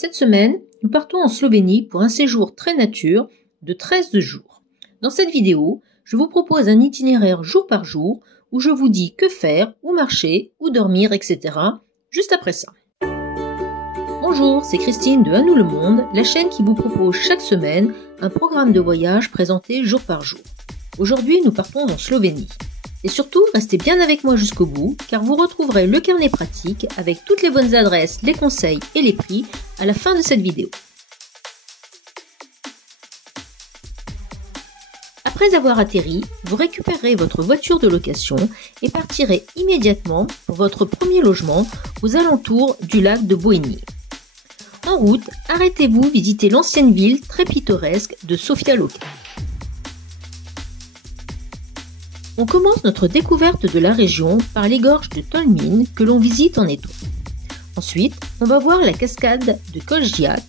Cette semaine, nous partons en Slovénie pour un séjour très nature de 13 jours. Dans cette vidéo, je vous propose un itinéraire jour par jour où je vous dis que faire, où marcher, où dormir, etc. juste après ça. Bonjour, c'est Christine de À nous le monde, la chaîne qui vous propose chaque semaine un programme de voyage présenté jour par jour. Aujourd'hui, nous partons en Slovénie. Et surtout, restez bien avec moi jusqu'au bout, car vous retrouverez le carnet pratique avec toutes les bonnes adresses, les conseils et les prix à la fin de cette vidéo. Après avoir atterri, vous récupérerez votre voiture de location et partirez immédiatement pour votre premier logement aux alentours du lac de Boeni. En route, arrêtez-vous visiter l'ancienne ville très pittoresque de Sofia Loka. On commence notre découverte de la région par les gorges de Tolmin que l'on visite en été. Ensuite, on va voir la cascade de Koljiak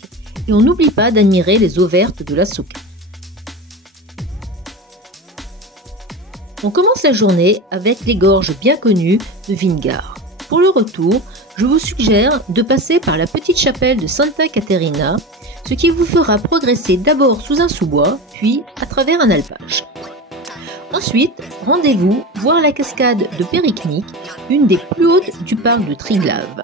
et on n'oublie pas d'admirer les eaux vertes de la Soka. On commence la journée avec les gorges bien connues de Vingar. Pour le retour, je vous suggère de passer par la petite chapelle de Santa Caterina, ce qui vous fera progresser d'abord sous un sous-bois, puis à travers un alpage. Ensuite, rendez-vous voir la cascade de Periknik, une des plus hautes du parc de Triglav.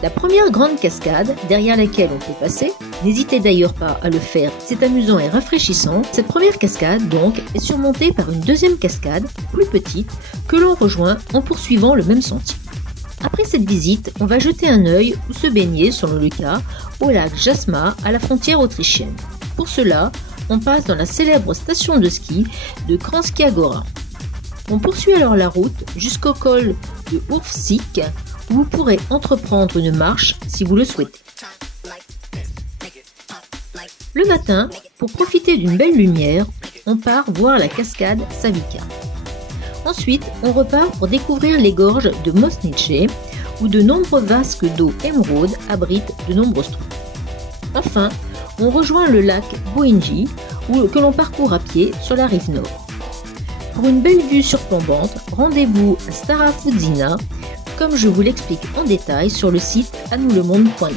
La première grande cascade, derrière laquelle on peut passer, n'hésitez d'ailleurs pas à le faire, c'est amusant et rafraîchissant. Cette première cascade, donc, est surmontée par une deuxième cascade, plus petite, que l'on rejoint en poursuivant le même sentier. Après cette visite, on va jeter un œil ou se baigner, selon le cas, au lac Jasma, à la frontière autrichienne. Pour cela, on passe dans la célèbre station de ski de Kranjska Gora. On poursuit alors la route jusqu'au col de Urvsik, où vous pourrez entreprendre une marche si vous le souhaitez. Le matin, pour profiter d'une belle lumière, on part voir la cascade Savica. Ensuite, on repart pour découvrir les gorges de Mosnice, où de nombreux vasques d'eau émeraude abritent de nombreuses truites. Enfin, on rejoint le lac Boenji, que l'on parcourt à pied sur la rive nord. Pour une belle vue surplombante, rendez-vous à Stara Fudzina, comme je vous l'explique en détail sur le site anoulemonde.net.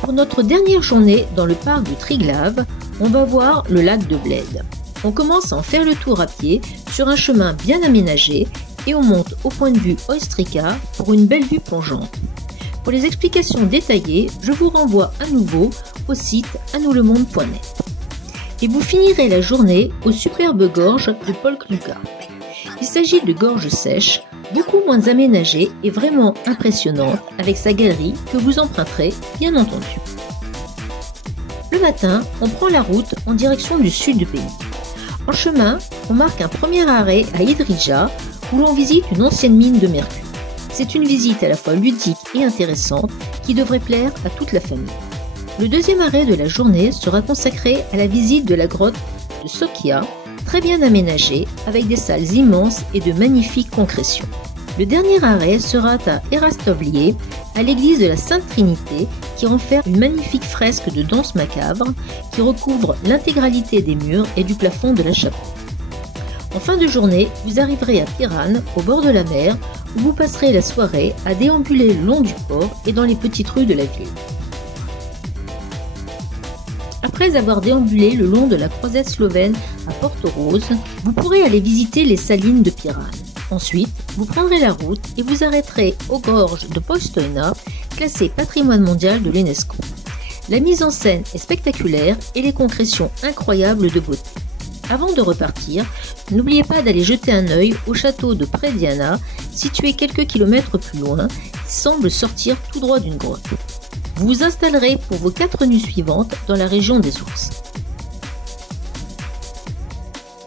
Pour notre dernière journée dans le parc de Triglav, on va voir le lac de Bled. On commence à en faire le tour à pied sur un chemin bien aménagé et on monte au point de vue Oystrika pour une belle vue plongeante. Pour les explications détaillées, je vous renvoie à nouveau au site anoulemonde.net. Et vous finirez la journée aux superbes gorges de Polknuka. Il s'agit de gorges sèches, beaucoup moins aménagées et vraiment impressionnantes avec sa galerie que vous emprunterez bien entendu. Le matin, on prend la route en direction du sud du pays. En chemin, on marque un premier arrêt à Idrija où l'on visite une ancienne mine de mercure. C'est une visite à la fois ludique et intéressante qui devrait plaire à toute la famille. Le deuxième arrêt de la journée sera consacré à la visite de la grotte de Sokia, très bien aménagée avec des salles immenses et de magnifiques concrétions. Le dernier arrêt sera à Erastovlie, à l'église de la Sainte Trinité, qui renferme une magnifique fresque de danse macabre qui recouvre l'intégralité des murs et du plafond de la chapelle. En fin de journée, vous arriverez à Piran, au bord de la mer, où vous passerez la soirée à déambuler le long du port et dans les petites rues de la ville. Après avoir déambulé le long de la croisette slovène à Porto Rose, vous pourrez aller visiter les salines de Piran. Ensuite, vous prendrez la route et vous arrêterez aux gorges de Postojna, classées patrimoine mondial de l'UNESCO. La mise en scène est spectaculaire et les concrétions incroyables de beauté. Avant de repartir, n'oubliez pas d'aller jeter un œil au château de Prediana, situé quelques kilomètres plus loin, qui semble sortir tout droit d'une grotte. Vous vous installerez pour vos 4 nuits suivantes dans la région des ours.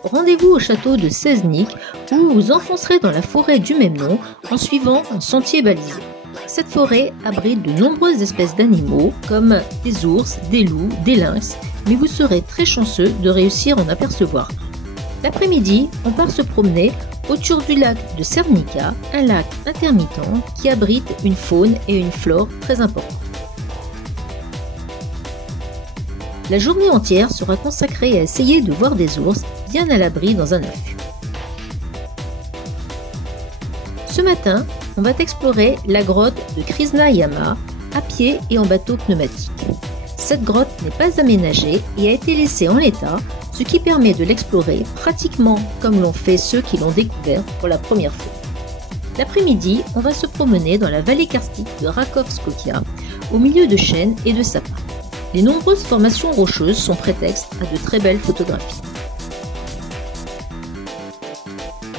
Rendez-vous au château de Seznik où vous vous enfoncerez dans la forêt du même nom en suivant un sentier balisé. Cette forêt abrite de nombreuses espèces d'animaux comme des ours, des loups, des lynx, mais vous serez très chanceux de réussir à en apercevoir. L'après-midi, on part se promener autour du lac de Cernica, un lac intermittent qui abrite une faune et une flore très importantes. La journée entière sera consacrée à essayer de voir des ours bien à l'abri dans un affût. Ce matin, on va explorer la grotte de Krishna Yama à pied et en bateau pneumatique. Cette grotte n'est pas aménagée et a été laissée en l'état, ce qui permet de l'explorer pratiquement comme l'ont fait ceux qui l'ont découvert pour la première fois. L'après-midi, on va se promener dans la vallée karstique de Rakovskoïa, au milieu de chênes et de sapins. Les nombreuses formations rocheuses sont prétexte à de très belles photographies.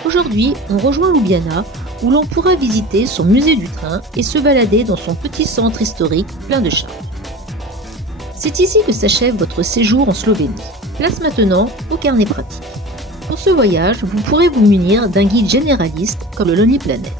Aujourd'hui, on rejoint Ljubljana, où l'on pourra visiter son musée du train et se balader dans son petit centre historique plein de charme. C'est ici que s'achève votre séjour en Slovénie. Place maintenant au carnet pratique. Pour ce voyage, vous pourrez vous munir d'un guide généraliste comme le Lonely Planet.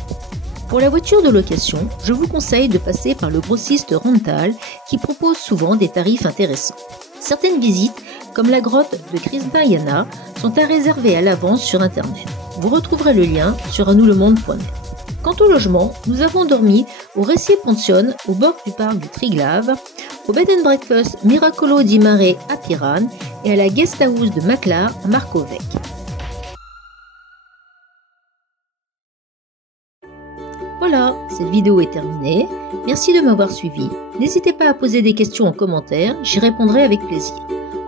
Pour la voiture de location, je vous conseille de passer par le grossiste Rental qui propose souvent des tarifs intéressants. Certaines visites, comme la grotte de Krishna Yama, sont à réserver à l'avance sur Internet. Vous retrouverez le lien sur anoulemonde.net. Quant au logement, nous avons dormi au Reci Pension au bord du parc du Triglav, au Bed and Breakfast Miracolo di Mare à Piran et à la Guest House de Maklar à Markovec. Voilà, cette vidéo est terminée. Merci de m'avoir suivi. N'hésitez pas à poser des questions en commentaire, j'y répondrai avec plaisir.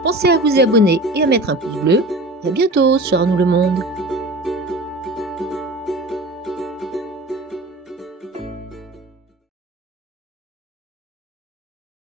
Pensez à vous abonner et à mettre un pouce bleu. Et à bientôt sur À nous le monde.